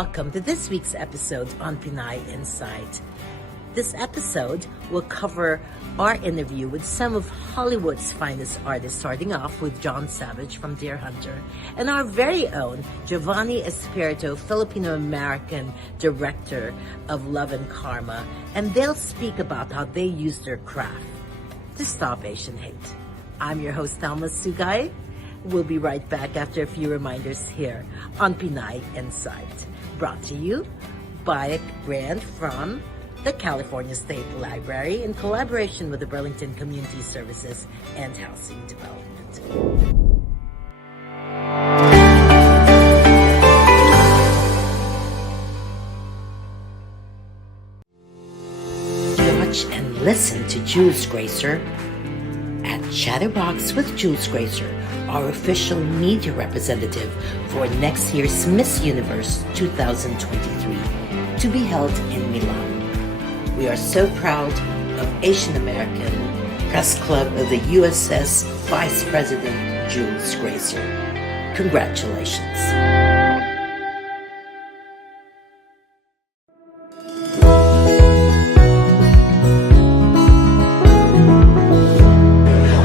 Welcome to this week's episode on Pinay Insight. This episode will cover our interview with some of Hollywood's finest artists, starting off with John Savage from Deer Hunter and our very own Giovanni Espiritu, Filipino-American director of Love and Karma, and they'll speak about how they use their craft to stop Asian hate. I'm your host, Thelma Sugay. We'll be right back after a few reminders here on Pinay Insight, brought to you by a grant from the California State Library in collaboration with the Burlington Community Services and Housing Development. Watch and listen to Jules Gracer at Chatterbox with Jules Gracer, our official media representative for next year's Miss Universe 2023, to be held in Milan. We are so proud of Asian American Press Club of the USS Vice President Jules Gracer. Congratulations.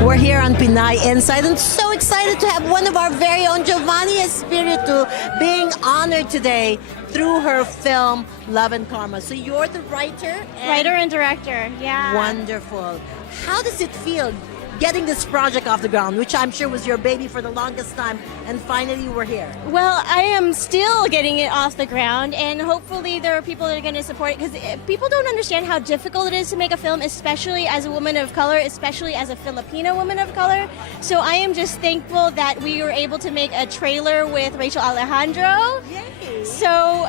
We're here on Pinay Insight and so excited to have one of our very own, Giovanni Espiritu, being honored today through her film Love and Karma. So you're the writer and director, yeah. Wonderful. How does it feel getting this project off the ground, which I'm sure was your baby for the longest time, and finally we're here? Well, I am still getting it off the ground, and hopefully there are people that are going to support it, because people don't understand how difficult it is to make a film, especially as a woman of color, especially as a Filipino woman of color. So I am just thankful that we were able to make a trailer with Rachel Alejandro. Yay! So,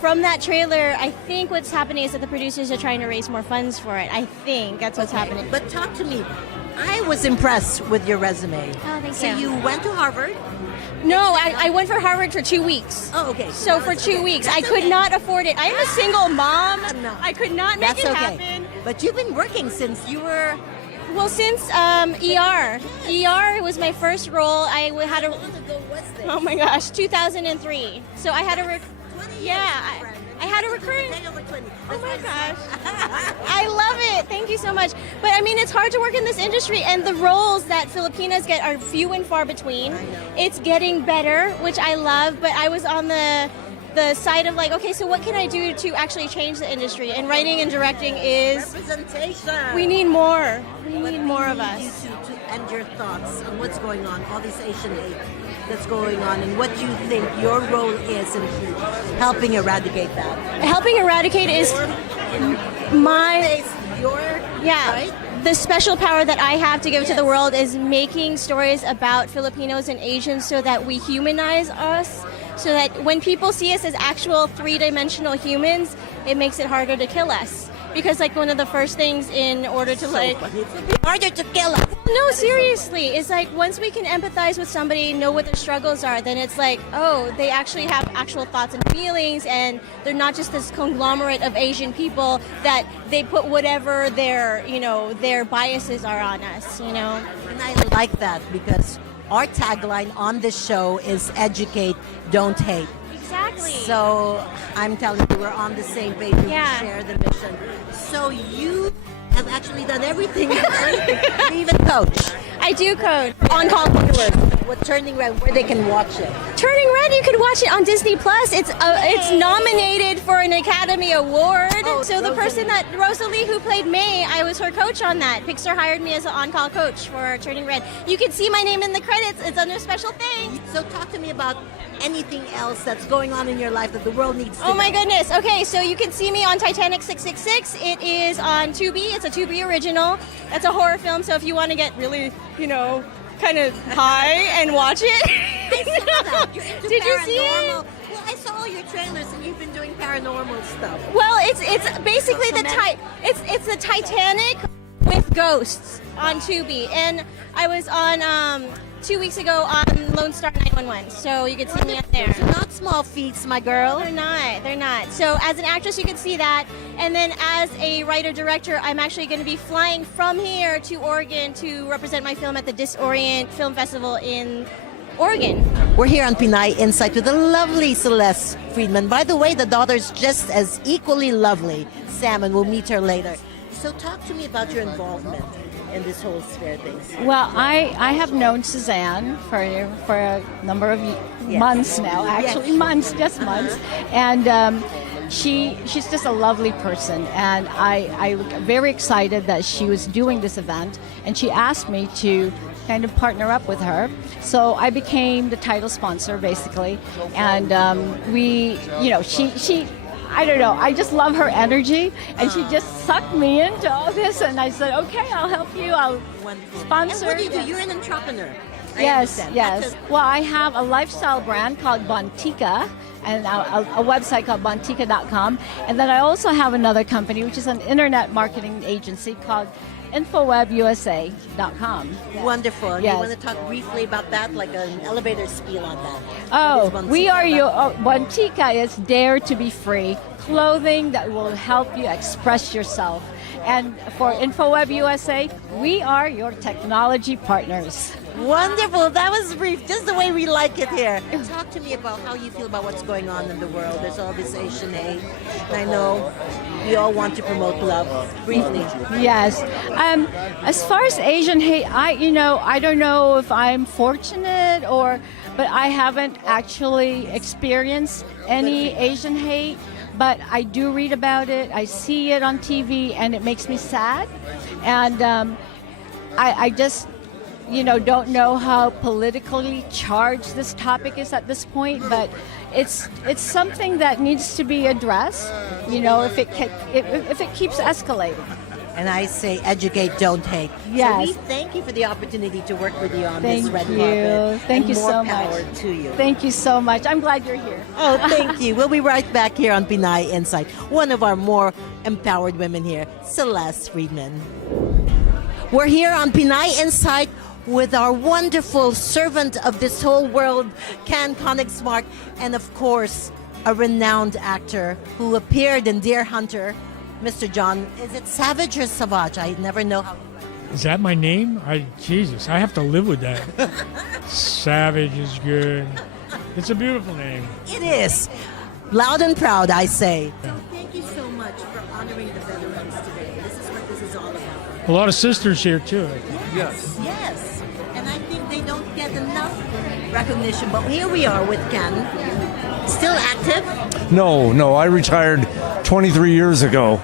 from that trailer, I think what's happening is that the producers are trying to raise more funds for it. I think that's what's happening. But talk to me. I was impressed with your resume. Oh, thank you. So you went to Harvard? No, I went for Harvard for 2 weeks. Oh, okay. So for 2 weeks, I could not afford it. I am a single mom. No. I could not make it happen. But you've been working since you were... Well, since ER. ER was my first role. I had a... How long ago was this? Oh my gosh, 2003. So I had a... 20 years, I had a recurring... Over 20. Oh my gosh. I love it. Thank you so much. But I mean, it's hard to work in this industry, and the roles that Filipinas get are few and far between. I know. It's getting better, which I love, but I was on the side of like, okay, so what can I do to actually change the industry? And writing and directing is... Representation. We need more. We need more of us. You to end your thoughts on what's going on, all this Asian hate that's going on, and what you think your role is in helping eradicate that. Helping eradicate is my... Right? The special power that I have to give to the world is making stories about Filipinos and Asians so that we humanize us, so that when people see us as actual three-dimensional humans, it makes it harder to kill us. Because like one of the first things in order to It's harder to kill us. No, seriously. It's like once we can empathize with somebody, know what their struggles are, then it's like, oh, they actually have actual thoughts and feelings, and they're not just this conglomerate of Asian people that they put whatever their biases are on us, And I like that because our tagline on this show is educate, don't hate. Exactly. So I'm telling you, we're on the same page. We share the mission. So you have actually done everything. You even coach. I do coach. On-call coach. What Turning Red, where they can watch it. Turning Red, you can watch it on Disney Plus. It's nominated for an Academy Award. Oh, so the person Rosalie who played May, I was her coach on that. Pixar hired me as an on-call coach for Turning Red. You can see my name in the credits. It's under special thing. So talk to me about anything else that's going on in your life that the world needs to know. Oh my goodness. Okay, so you can see me on Titanic 666. It is on Tubi. It's a Tubi original. It's a horror film, so if you want to get really, kind of high and watch it. I saw that. You're into Did you see it? Well, I saw all your trailers and you've been doing paranormal stuff. Well, it's basically it's the Titanic with ghosts on Tubi, and I was on 2 weeks ago on Lone Star 911, so you can see me up there. Those are not small feats, my girl. They're not. So as an actress, you can see that, and then as a writer-director, I'm actually going to be flying from here to Oregon to represent my film at the Disorient Film Festival in Oregon. We're here on Pinay Insight with the lovely Celeste Friedman. By the way, the daughter's just as equally lovely, Sam, and we'll meet her later. So talk to me about your involvement in this whole sphere things. Well, I have known Suzanne for a number of months now, actually months, just months, and she's just a lovely person, and I was very excited that she was doing this event, and she asked me to kind of partner up with her. So I became the title sponsor basically, and she I don't know, I just love her energy, and she just sucked me into all this, and I said, okay, I'll help you, I'll sponsor. And what do? You're an entrepreneur. Yes. Well, I have a lifestyle brand called Bontica, and a website called bontica.com, and then I also have another company, which is an internet marketing agency called infowebusa.com. Wonderful. And yes. you want to talk briefly about that, like an elevator spiel on that? Bontica is Dare to be Free, clothing that will help you express yourself. And for InfoWeb USA, we are your technology partners. Wonderful. That was brief, just the way we like it here. Talk to me about how you feel about what's going on in the world. There's all this Asian hate. I know we all want to promote love. Briefly. Yes. As far as Asian hate, I don't know if I'm fortunate but I haven't actually experienced any Asian hate. But I do read about it. I see it on TV, and it makes me sad. And I just, don't know how politically charged this topic is at this point. But it's something that needs to be addressed. If it keeps escalating. And I say, educate, don't hate. Yes. So we thank you for the opportunity to work with you on Thank this red you. carpet. Thank you so More power much. to you. Thank you so much. I'm glad you're here. Oh, thank you. We'll be right back here on Pinay Insight. One of our more empowered women here, Celeste Friedman. We're here on Pinay Insight with our wonderful servant of this whole world, Ken Konigsmark, and of course, a renowned actor who appeared in Deer Hunter, Mr. John. Is it Savage or Savage? I never know how. Is that my name? Jesus, I have to live with that. Savage is good. It's a beautiful name. It is. Loud and proud, I say. So thank you so much for honoring the veterans today. This is what this is all about. A lot of sisters here too. Yes. And I think they don't get enough recognition. But here we are with Ken. Still active? No, I retired 23 years ago.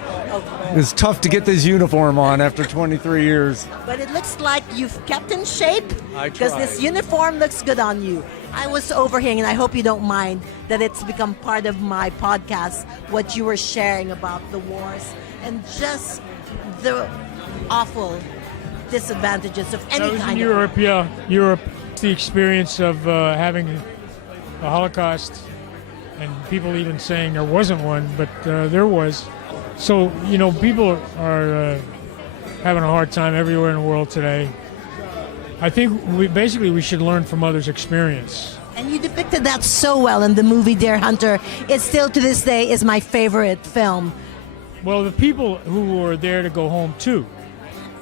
It's tough to get this uniform on after 23 years. But it looks like you've kept in shape. I because tried. this uniform looks good on you. I was overhearing, and I hope you don't mind that it's become part of my podcast, what you were sharing about the wars and just the awful disadvantages of any I was kind in of Europe, Europe, the experience of having a Holocaust, and people even saying there wasn't one, but there was. So, people are having a hard time everywhere in the world today. I think we should learn from others' experience. And you depicted that so well in the movie Deer Hunter. It still to this day is my favorite film. Well, the people who were there to go home too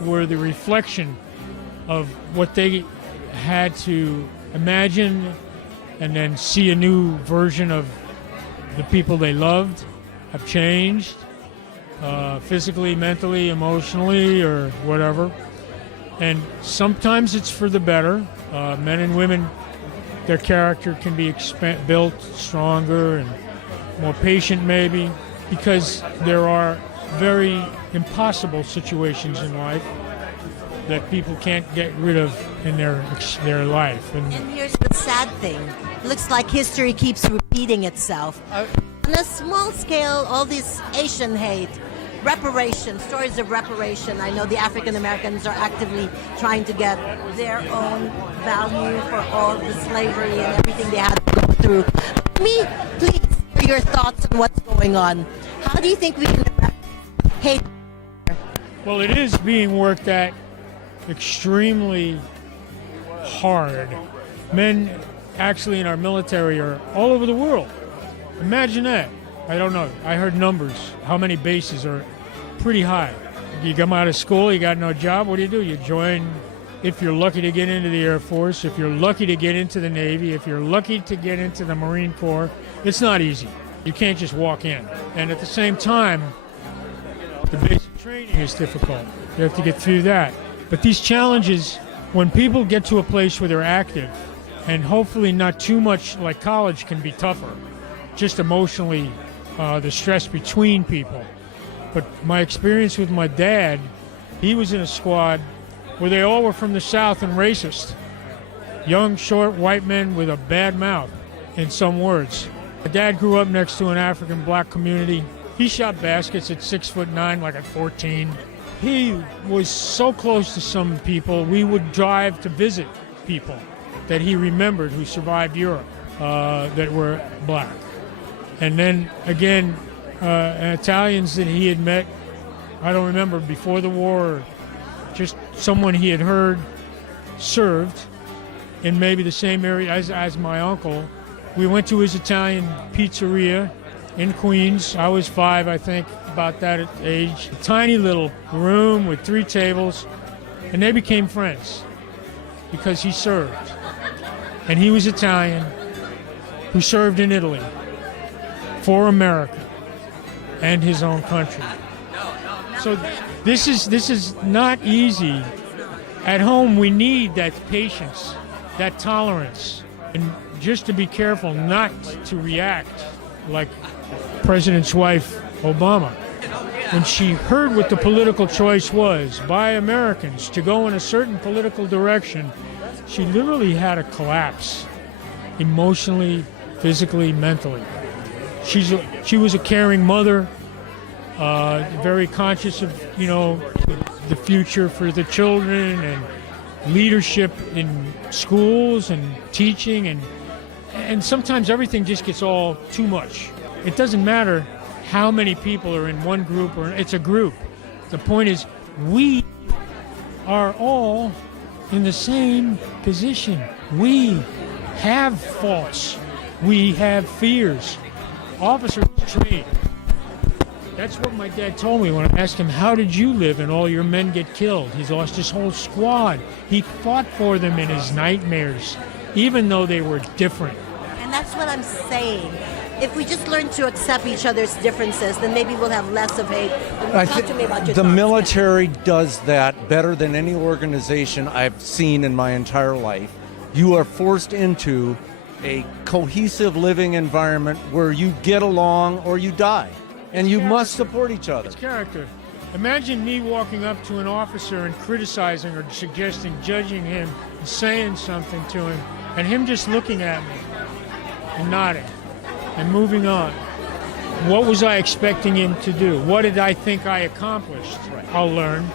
were the reflection of what they had to imagine and then see a new version of the people they loved have changed, physically, mentally, emotionally, or whatever. And sometimes it's for the better. Men and women, their character can be built stronger and more patient maybe, because there are very impossible situations in life that people can't get rid of in their life. And here's the sad thing. Looks like history keeps repeating itself. On a small scale, all this Asian hate, reparation, stories of reparation. I know the African Americans are actively trying to get their own value for all the slavery and everything they had to go through. Me, please, hear your thoughts on what's going on. How do you think we can hate? Well, it is being worked at extremely hard. Men actually in our military are all over the world. Imagine that. I don't know. I heard numbers. How many bases are pretty high. You come out of school, you got no job. What do? You join if you're lucky to get into the Air Force, if you're lucky to get into the Navy, if you're lucky to get into the Marine Corps, it's not easy. You can't just walk in. And at the same time, the basic training is difficult. You have to get through that. But these challenges, when people get to a place where they're active, and hopefully not too much like college can be tougher, just emotionally, the stress between people. But my experience with my dad, he was in a squad where they all were from the South and racist. Young, short, white men with a bad mouth, in some words. My dad grew up next to an African black community. He shot baskets at 6'9", like at 14. He was so close to some people, we would drive to visit people that he remembered who survived Europe that were black. And then, again, Italians that he had met, I don't remember, before the war, or just someone he had heard served in maybe the same area as my uncle. We went to his Italian pizzeria in Queens. I was 5, I think, about that age. A tiny little room with 3 tables, and they became friends because he served. And he was Italian who served in Italy for America and his own country. So this is not easy. At home, we need that patience, that tolerance, and just to be careful not to react like President's wife, Obama. When she heard what the political choice was by Americans to go in a certain political direction, she literally had a collapse, emotionally, physically, mentally. She was a caring mother, very conscious of, the future for the children and leadership in schools and teaching, and sometimes everything just gets all too much. It doesn't matter how many people are in one group, or it's a group. The point is, we are all in the same position. We have faults. We have fears. Officers train. That's what my dad told me when I asked him, how did you live and all your men get killed? He's lost his whole squad. He fought for them in his nightmares, even though they were different. And that's what I'm saying. If we just learn to accept each other's differences, then maybe we'll have less of hate. Talk to me about your the thoughts. military does that better than any organization I've seen in my entire life. You are forced into a cohesive living environment where you get along or you die. And you must support each other. It's character. Imagine me walking up to an officer and criticizing or suggesting, judging him, and saying something to him, and him just looking at me and nodding and moving on. What was I expecting him to do? What did I think I accomplished? I'll learn.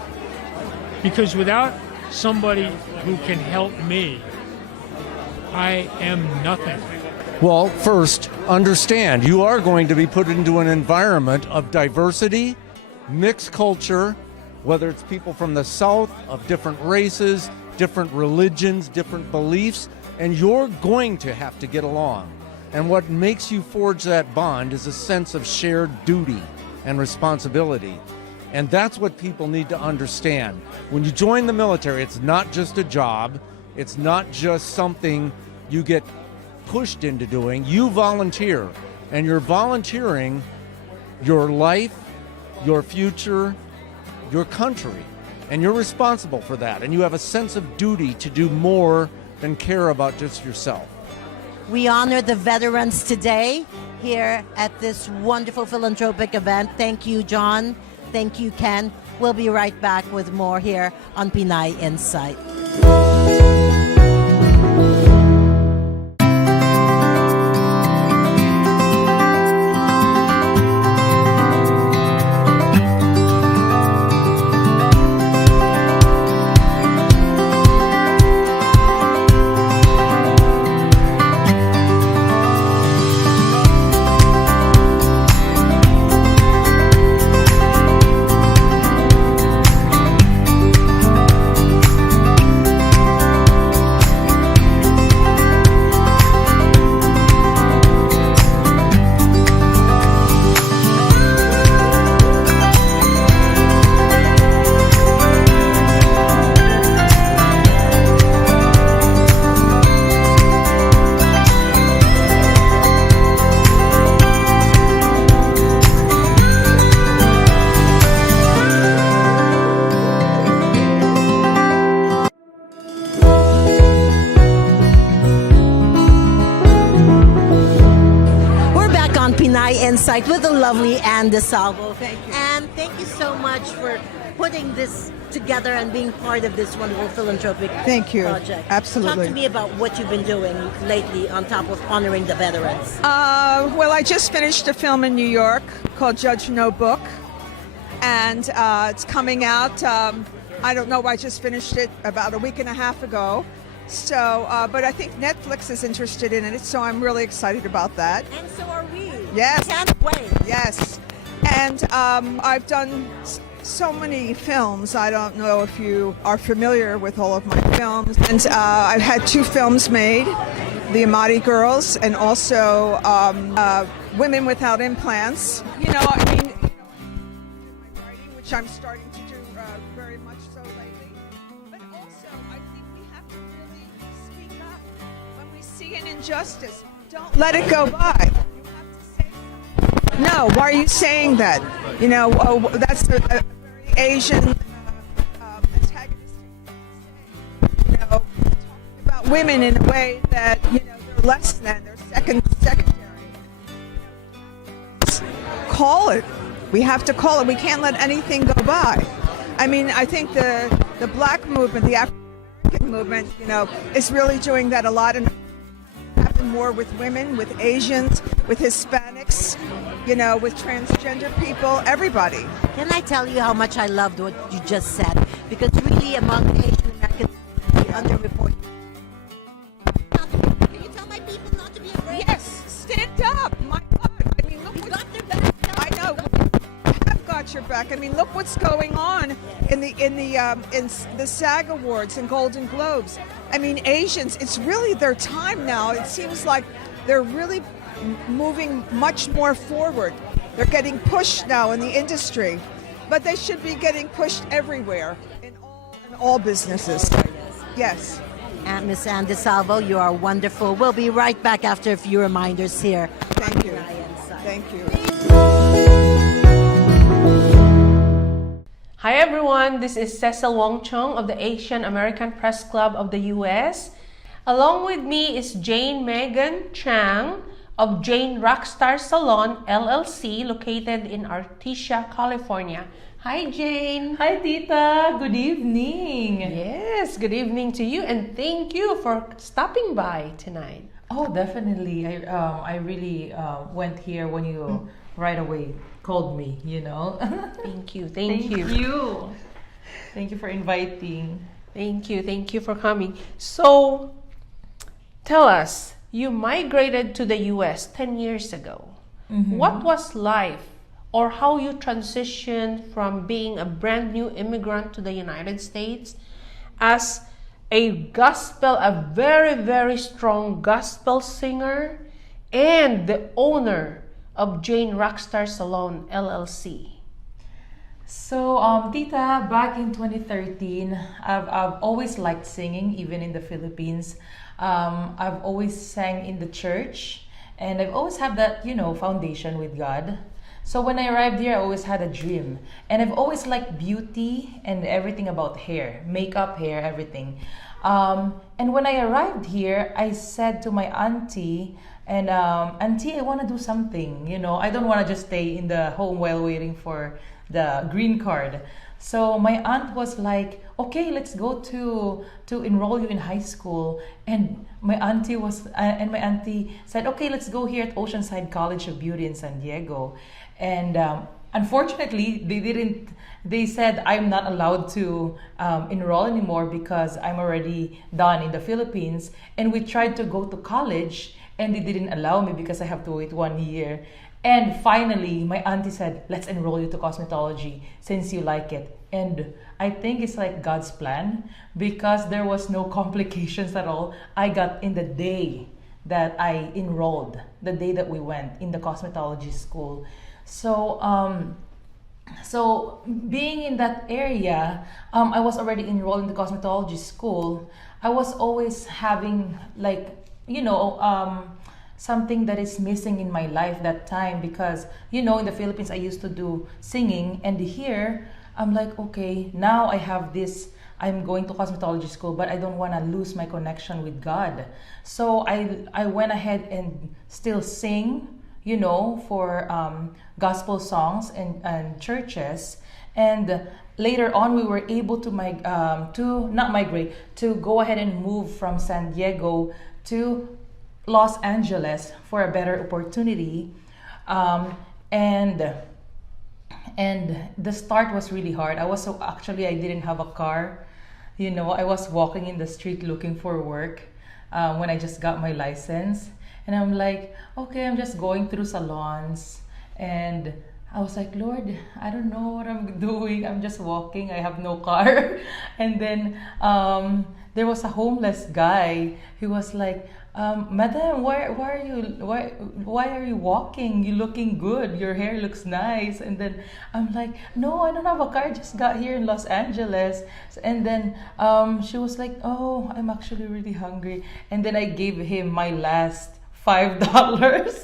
Because without somebody who can help me, I am nothing. Well, first, understand you are going to be put into an environment of diversity, mixed culture, whether it's people from the South, of different races, different religions, different beliefs, and you're going to have to get along. And what makes you forge that bond is a sense of shared duty and responsibility. And that's what people need to understand. When you join the military, it's not just a job. It's not just something you get pushed into doing. You volunteer, and you're volunteering your life, your future, your country, and you're responsible for that, and you have a sense of duty to do more than care about just yourself. We honor the veterans today here at this wonderful philanthropic event. Thank you, John. Thank you, Ken. We'll be right back with more here on Pinay Insight. Insight with the lovely Anne DeSalvo. Thank you. And thank you so much for putting this together and being part of this wonderful philanthropic Thank you. project. Absolutely. Talk to me about what you've been doing lately on top of honoring the veterans. Well, I just finished a film in New York called Judge No Book, and it's coming out. I don't know. I just finished it about a week and a half ago. So, but I think Netflix is interested in it, so I'm really excited about that. And so are we. Yes. Can't wait. Yes. And I've done so many films. I don't know if you are familiar with all of my films. And I've had 2 films made, The Amati Girls and also Women Without Implants. You know, I mean, my writing, which I'm starting to do very much so lately. But also, I think we have to really speak up when we see an injustice. Don't let it go by. You have to say something. No, why are you saying that? You know, that's a very Asian antagonistic thing to say. You know, talking about women in a way that, you know, they're less than, they're secondary. Call it. We have to call it. We can't let anything go by. I mean, I think the black movement, the African American movement, you know, is really doing that a lot, and happen more with women, with Asians, with Hispanics, you know, with transgender people, everybody. Can I tell you how much I loved what you just said? Because really, among Asian Americans, the underreported. Can you tell my people not to be afraid? Yes, stand up. My God, I mean, look We what got their back. I know. Have got your back. I mean, look what's going on in the SAG Awards and Golden Globes. I mean, Asians, it's really their time now. It seems like they're really moving much more forward. They're getting pushed now in the industry, but they should be getting pushed everywhere in all businesses. Yes. And Miss Anne DeSalvo, you are wonderful. We'll be right back after a few reminders here. Thank you. Inside. Thank you. Hi everyone, this is Cecil Wong Chung of the Asian American Press Club of the US. Along with me is Jane Megan Chang of Jane Rockstar Salon LLC located in Artesia, California. Hi Jane. Hi Tita, good evening. Yes, good evening to you and thank you for stopping by tonight. Oh, definitely. I really went here when you right away called me, you know. Thank you. Thank you. Thank you for inviting. Thank you for coming. So, tell us, you migrated to the US 10 years ago. What was life or how you transitioned from being a brand new immigrant to the United States as a very, very strong gospel singer and the owner of Jane Rockstar Salon LLC? So, Tita, back in 2013, I've always liked singing, even in the Philippines. I've always sang in the church, and I've always had that, you know, foundation with God. So when I arrived here, I always had a dream, and I've always liked beauty and everything about hair, makeup, hair, everything. And when I arrived here, I said to my auntie, auntie, I want to do something, you know, I don't want to just stay in the home while waiting for the green card. So my aunt was like, okay, let's go to enroll you in high school. And my auntie said, okay, let's go here at Oceanside College of Beauty in San Diego. And unfortunately, they said I'm not allowed to enroll anymore because I'm already done in the Philippines. And we tried to go to college and they didn't allow me because I have to wait 1 year. And finally, my auntie said, let's enroll you to cosmetology since you like it. And I think it's like God's plan because there was no complications at all. I got in the day that I enrolled, the day that we went in the cosmetology school. So, so being in that area, I was already enrolled in the cosmetology school. I was always having like, you know, something that is missing in my life that time because, you know, in the Philippines, I used to do singing, and here I'm like, okay, now I have this, I'm going to cosmetology school, but I don't want to lose my connection with God. So I went ahead and still sing, for gospel songs and churches. And later on, we were able to not migrate, to go ahead and move from San Diego to Los Angeles for a better opportunity. And the start was really hard. I didn't have a car. I was walking in the street looking for work when I just got my license. And I'm like, okay, I'm just going through salons. And I was like, Lord, I don't know what I'm doing. I'm just walking. I have no car. And then there was a homeless guy. He was like, Madam, why are you walking? You're looking good. Your hair looks nice. And then I'm like, no, I don't have a car. I just got here in Los Angeles. And then she was like, oh, I'm actually really hungry. And then I gave him my last $5.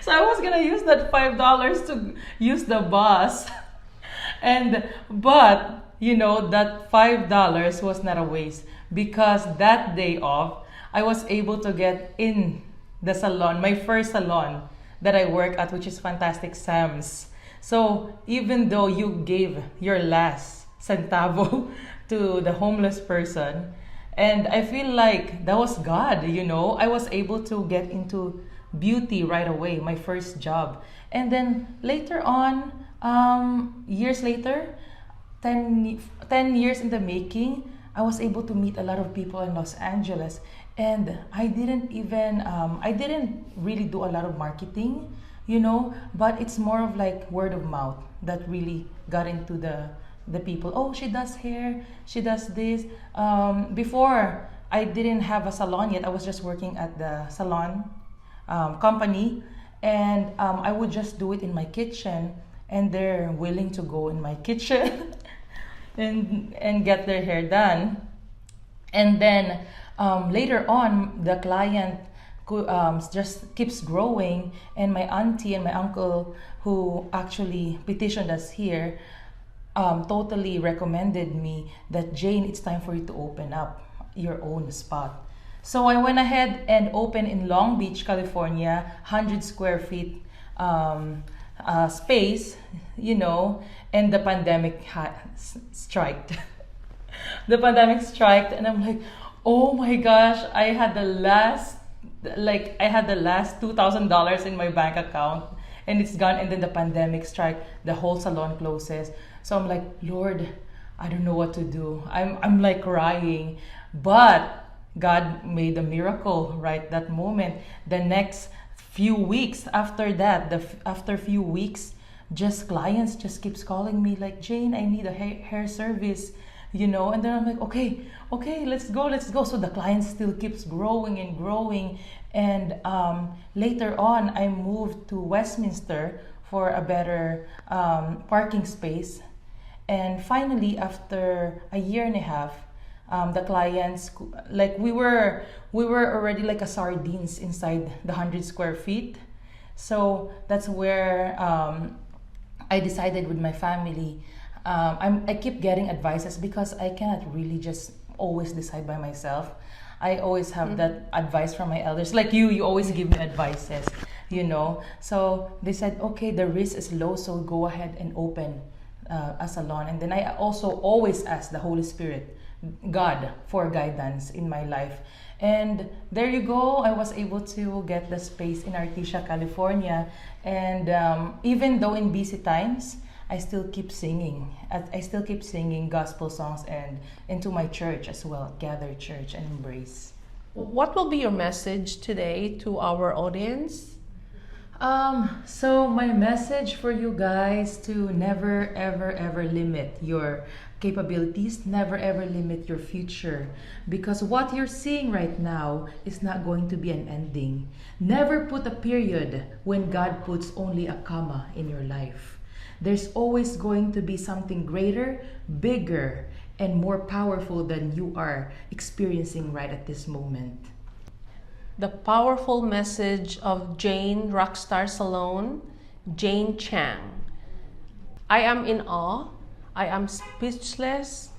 So I was gonna use that $5 to use the bus. But that $5 was not a waste, because that day off I was able to get in the salon, my first salon that I work at, which is Fantastic Sam's. So even though you gave your last centavo to the homeless person, and I feel like that was God, I was able to get into beauty right away, my first job. And then later on, years later, 10 years in the making, I was able to meet a lot of people in Los Angeles. And I didn't really do a lot of marketing, but it's more of like word of mouth that really got into the people. Oh, she does hair, she does this. Before, I didn't have a salon yet. I was just working at the salon company, and I would just do it in my kitchen, and they're willing to go in my kitchen and get their hair done. And then later on, the client just keeps growing, and my auntie and my uncle, who actually petitioned us here, totally recommended me that, Jane, it's time for you to open up your own spot. So I went ahead and opened in Long Beach, California, 100 square feet space, and the pandemic striked. The pandemic struck, and I'm like, oh my gosh, I had the last $2,000 in my bank account, and it's gone. And then the pandemic struck, the whole salon closes. So I'm like, Lord, I don't know what to do. I'm like crying, but God made a miracle right that moment. The next few weeks after that, after a few weeks, clients just keeps calling me like, Jane, I need a hair service. And then I'm like, okay, let's go. So the client still keeps growing and growing. And later on, I moved to Westminster for a better parking space. And finally, after a year and a half, the clients, like we were already like a sardines inside the 100 square feet. So that's where I decided with my family. I keep getting advices because I cannot really just always decide by myself. I always have that advice from my elders. Like you always give me advices, So they said, okay, the risk is low, so go ahead and open a salon. And then I also always ask the Holy Spirit, God, for guidance in my life. And there you go, I was able to get the space in Artesia, California. And even though in busy times, I still keep singing. I still keep singing gospel songs and into my church as well, Gather Church and Embrace. What will be your message today to our audience? So my message for you guys, to never, ever, ever limit your capabilities, never, ever limit your future, because what you're seeing right now is not going to be an ending. Never put a period when God puts only a comma in your life. There's always going to be something greater, bigger, and more powerful than you are experiencing right at this moment. The powerful message of Jane Rockstar Salon, Jane Chang. I am in awe. I am speechless.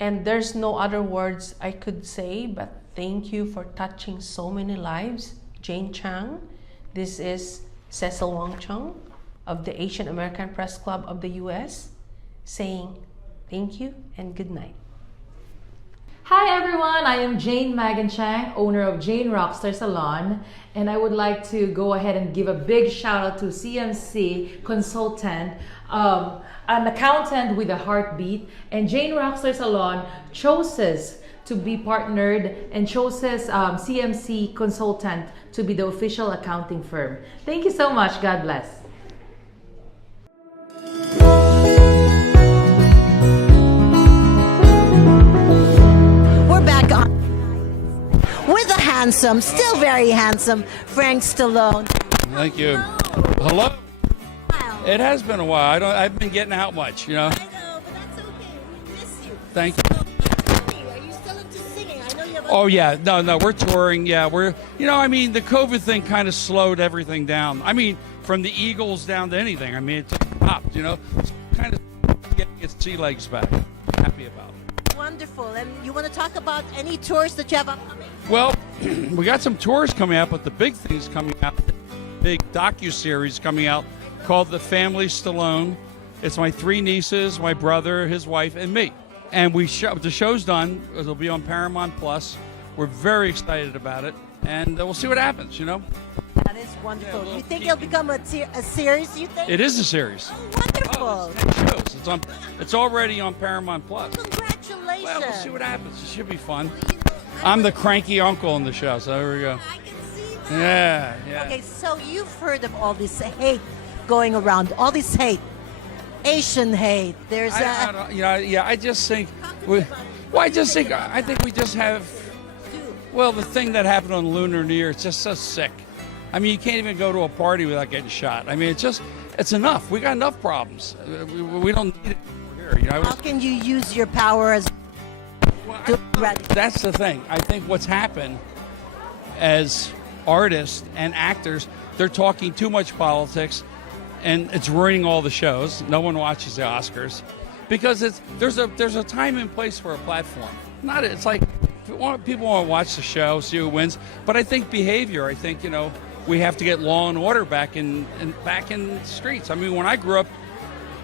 And there's no other words I could say but thank you for touching so many lives, Jane Chang. This is Cecil Wong Chung of the Asian American Press Club of the US saying thank you and good night. Hi everyone, I am Jane Magan Chang, owner of Jane Rockstar Salon, and I would like to go ahead and give a big shout out to CMC Consultant, an accountant with a heartbeat, and Jane Rockstar Salon chose us to be partnered and chose us CMC Consultant to be the official accounting firm. Thank you so much. God bless. With the handsome, still very handsome, Frank Stallone. Thank you. Hello. It has been a while. I've been getting out much, you know. I know, but that's okay. We miss you. Thank you. Are you still into singing? I know you have Oh yeah, no, we're touring. Yeah, the COVID thing kind of slowed everything down. I mean, from the Eagles down to anything. I mean, it just popped, you know. It's kind of getting its sea legs back. Happy about it. Wonderful. And you want to talk about any tours that you have upcoming? Well, we got some tours coming out, but the big thing's coming out. Big docu-series coming out called The Family Stallone. It's my 3 nieces, my brother, his wife, and me. And the show's done. It'll be on Paramount Plus. We're very excited about it, and we'll see what happens, you know. That is wonderful. You think it'll become a series, you think? It is a series. Oh, wonderful. Oh, it's 10 shows. It's already on Paramount Plus. Congratulations. Well, we'll see what happens. It should be fun. I'm the cranky uncle in the show, so there we go. I can see that. Yeah. Okay, so you've heard of all this hate going around, all this hate, Asian hate. There's I just think, I think we just have, well, the thing that happened on Lunar New Year, it's just so sick. I mean, you can't even go to a party without getting shot. I mean, it's enough. We got enough problems. We don't need it here. You know, how can you use your power as that's the thing. I think what's happened as artists and actors, they're talking too much politics, and it's ruining all the shows. No one watches the Oscars because there's a time and place for a platform. It's like people want to watch the show, see who wins. But I think behavior. I think we have to get law and order back in the streets. I mean, when I grew up,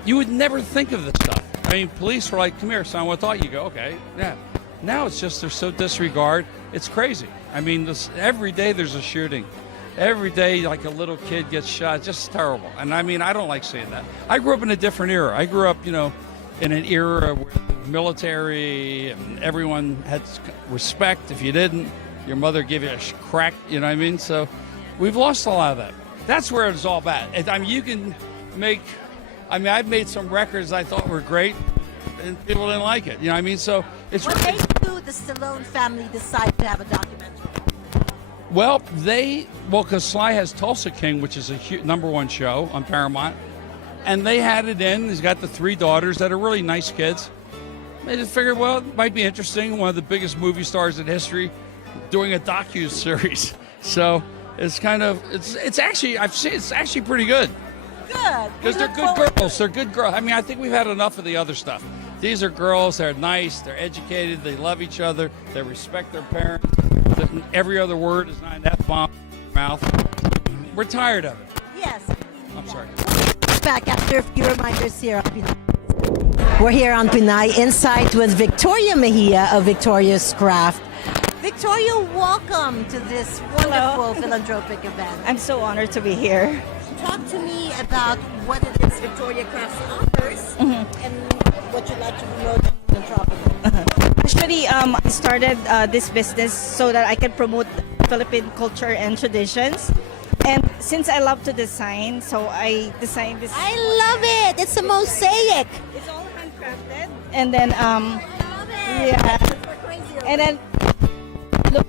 you would never think of this stuff. I mean, police were like, "Come here, son. What thought?" You go, "Okay, yeah." Now it's just they're so disregard. It's crazy. I mean, every day there's a shooting. Every day, like a little kid gets shot. Just terrible. And I mean, I don't like seeing that. I grew up in a different era. I grew up, in an era where the military and everyone had respect. If you didn't, your mother gave you a crack. You know what I mean? So we've lost a lot of that. That's where it's all bad. I mean, you can make. I mean, I've made some records I thought were great, and people didn't like it. You know what I mean? So it's. What made you, the Stallone family, decide to have a documentary? Well, because Sly has Tulsa King, which is a #1 show on Paramount, and they had it in. He's got the 3 daughters that are really nice kids. They just figured, well, it might be interesting. One of the biggest movie stars in history doing a docu-series. So it's actually, I've seen, it's actually pretty good. Good. Because they're good girls. They're good girls. I mean, I think we've had enough of the other stuff. These are girls. They're nice. They're educated. They love each other. They respect their parents. Every other word is not an F-bomb in their mouth. We're tired of it. Yes. I'm sorry. Back after a few reminders here on Pinay. We're here on Pinay Insight with Victoria Mejia of Victoria's Craft. Victoria, welcome to this wonderful philanthropic event. I'm so honored to be here. Talk to me about what it is Victoria Crafts offers and what you'd like to promote philanthropically. Actually, I started this business so that I can promote Philippine culture and traditions. And since I love to design, so I designed this. I love it. It's a mosaic. It's all handcrafted. And then, I love it. yeah. We're crazy over And then, look.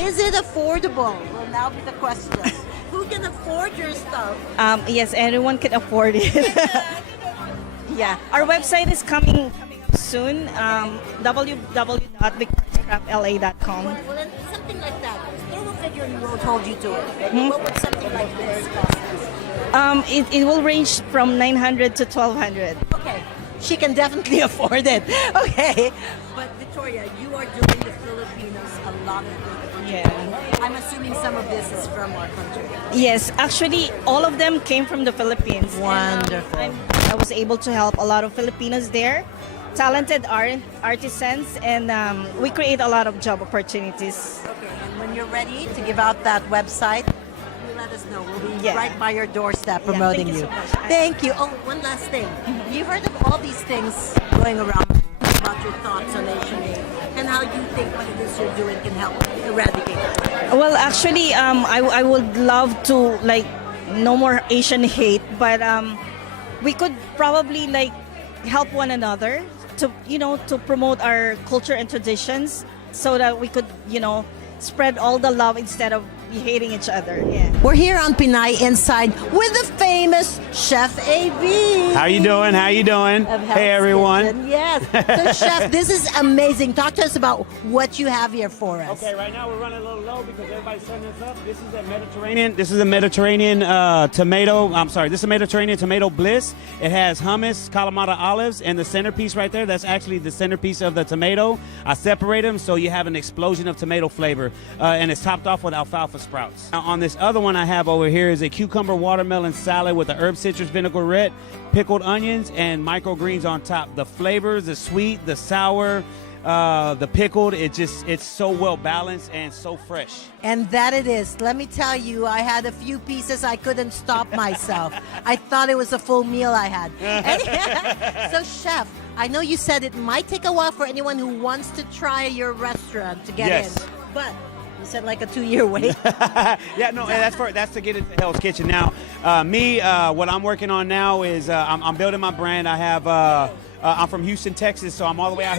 Is it affordable? Will now be the question. Who can afford your stuff? Yes, anyone can afford it. Yeah, our website is coming up soon. www.victoriascraftla.com. Well, then something like that. Throw a figure and we'll hold you to it. What would something like this cost us? It will range from 900 to 1200. Okay, she can definitely afford it. Okay, but Victoria, you are doing the lot of good. Yeah. I'm assuming some of this is from our country. Yes, actually, all of them came from the Philippines. Wonderful. And, I was able to help a lot of Filipinos there, talented artisans, and we create a lot of job opportunities. Okay, and when you're ready to give out that website, you let us know. We'll be Yeah. right by your doorstep Yeah, promoting thank you you. so much. Thank you. Oh, one last thing. You heard of all these things going around about your thoughts on Asian hate and how you think what it is you're doing can help eradicate it. Well, actually, I would love to like no more Asian hate, but we could probably like help one another to to promote our culture and traditions, so that we could spread all the love instead of hating each other. Yeah. We're here on Pinay Inside with the famous Chef AB. How you doing? How you doing? Of Hell's Hey everyone. Kitchen. Yes. So Chef, this is amazing. Talk to us about what you have here for us. Okay, right now we're running a little low because everybody's setting us up. This is a Mediterranean. This is a Mediterranean tomato. I'm sorry. This is a Mediterranean tomato bliss. It has hummus, Kalamata olives, and the centerpiece right there. That's actually the centerpiece of the tomato. I separate them so you have an explosion of tomato flavor, and it's topped off with alfalfa sprouts. Now, on this other one I have over here is a cucumber watermelon salad with a herb citrus vinaigrette, pickled onions, and microgreens on top. The flavors, the sweet, the sour, the pickled, it's so well balanced and so fresh. And that it is. Let me tell you, I had a few pieces. I couldn't stop myself. I thought it was a full meal I had. So, Chef, I know you said it might take a while for anyone who wants to try your restaurant to get Yes. in. But you said like a 2-year wait. Yeah, no, and that's to get into Hell's Kitchen. Now, what I'm working on now is I'm building my brand. I have I'm from Houston, Texas, so I'm all the way out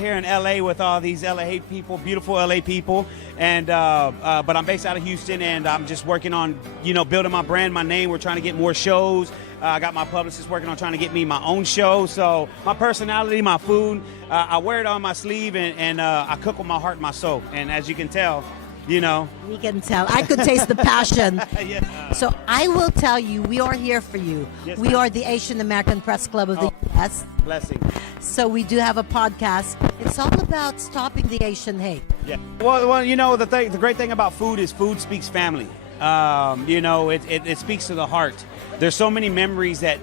here in LA with all these LA people, beautiful LA people, and but I'm based out of Houston, and I'm just working on building my brand, my name. We're trying to get more shows. I got my publicist working on trying to get me my own show. So my personality, my food, I wear it on my sleeve, and I cook with my heart and my soul. And as you can tell, We can tell. I could taste the passion. Yes. So I will tell you, we are here for you. Yes, We ma'am. are the Asian American Press Club of the U.S. Blessing. So we do have a podcast. It's all about stopping the Asian hate. Yeah. Well, the great thing about food is food speaks family. It speaks to the heart. There's so many memories that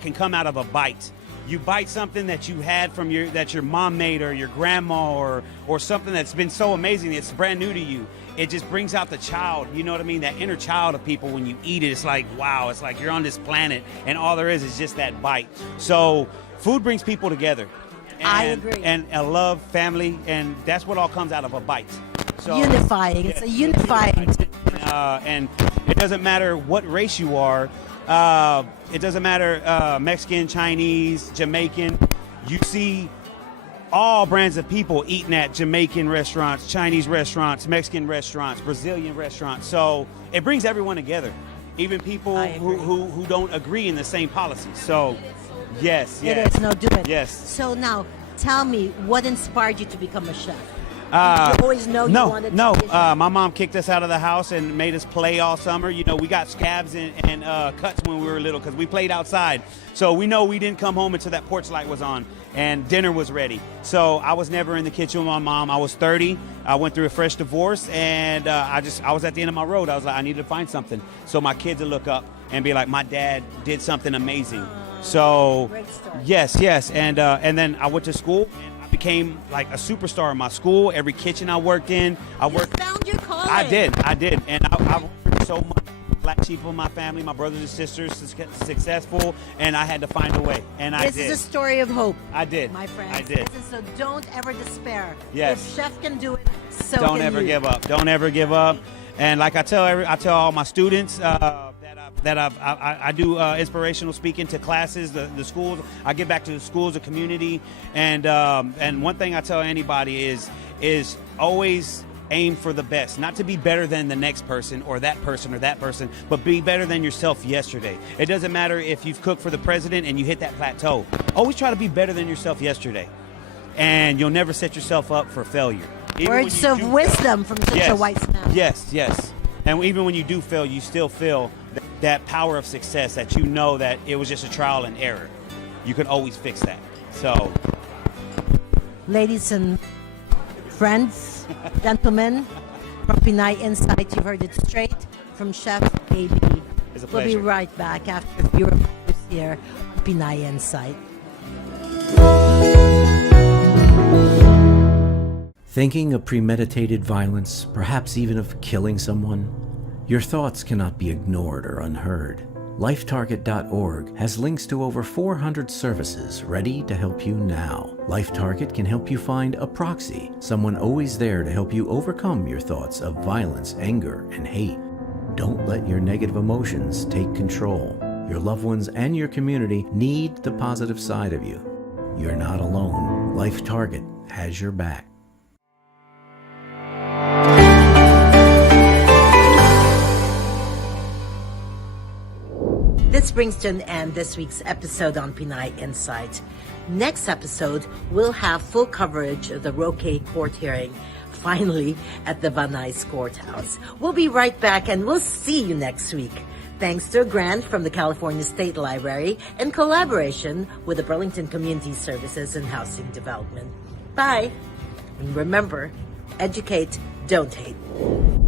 can come out of a bite. You bite something that you had that your mom made, or your grandma, or something that's been so amazing, it's brand new to you. It just brings out the child, you know what I mean? That inner child of people. When you eat it, it's like, wow, it's like you're on this planet, and all there is just that bite. So food brings people together. I agree. And a love, family, and that's what all comes out of a bite. So, Unifying. It's a unifying. and it doesn't matter what race you are. It doesn't matter Mexican, Chinese, Jamaican. You see all brands of people eating at Jamaican restaurants, Chinese restaurants, Mexican restaurants, Brazilian restaurants. So it brings everyone together, even people who don't agree in the same policies. So yes. It is. No, do it. Yes. So now, tell me, what inspired you to become a chef? Did you always know you wanted to be a chef? My mom kicked us out of the house and made us play all summer. We got scabs and cuts when we were little because we played outside. So we know we didn't come home until that porch light was on and dinner was ready. So I was never in the kitchen with my mom. I was 30. I went through a fresh divorce, and I was at the end of my road. I was like, I needed to find something so my kids would look up and be like, my dad did something amazing. So Great story. yes, and then I went to school. Became like a superstar in my school. Every kitchen I worked in, You found your calling. I did, and I worked so much. Black sheep in my family, my brothers and sisters, successful, and I had to find a way, and I did. This is a story of hope. I did. My friends. I did. So don't ever despair. Yes. If Chef can do it, so Don't can ever you. give up. Don't ever give up. And like I tell all my students I do inspirational speaking to classes, the schools. I give back to the schools, the community, and one thing I tell anybody is always aim for the best, not to be better than the next person or that person, but be better than yourself yesterday. It doesn't matter if you've cooked for the president and you hit that plateau. Always try to be better than yourself yesterday, and you'll never set yourself up for failure. Even when Words you of do wisdom from such a white man. Yes. And even when you do fail, you still feel that power of success, that you know that it was just a trial and error. You can always fix that. So, Ladies and Friends, gentlemen, from Pinay Insight, you heard it straight from Chef AB. It's a We'll be pleasure. right back after a few reminders here on Pinay Insight. Thinking of premeditated violence, perhaps even of killing someone? Your thoughts cannot be ignored or unheard. LifeTarget.org has links to over 400 services ready to help you now. LifeTarget can help you find a proxy, someone always there to help you overcome your thoughts of violence, anger, and hate. Don't let your negative emotions take control. Your loved ones and your community need the positive side of you. You're not alone. LifeTarget has your back. This brings to an end this week's episode on Pinay Insight. Next episode, we'll have full coverage of the Roque court hearing, finally at the Van Nuys Courthouse. We'll be right back, and we'll see you next week. Thanks to a grant from the California State Library in collaboration with the Burlington Community Services and Housing Development. Bye. And remember, educate, don't hate.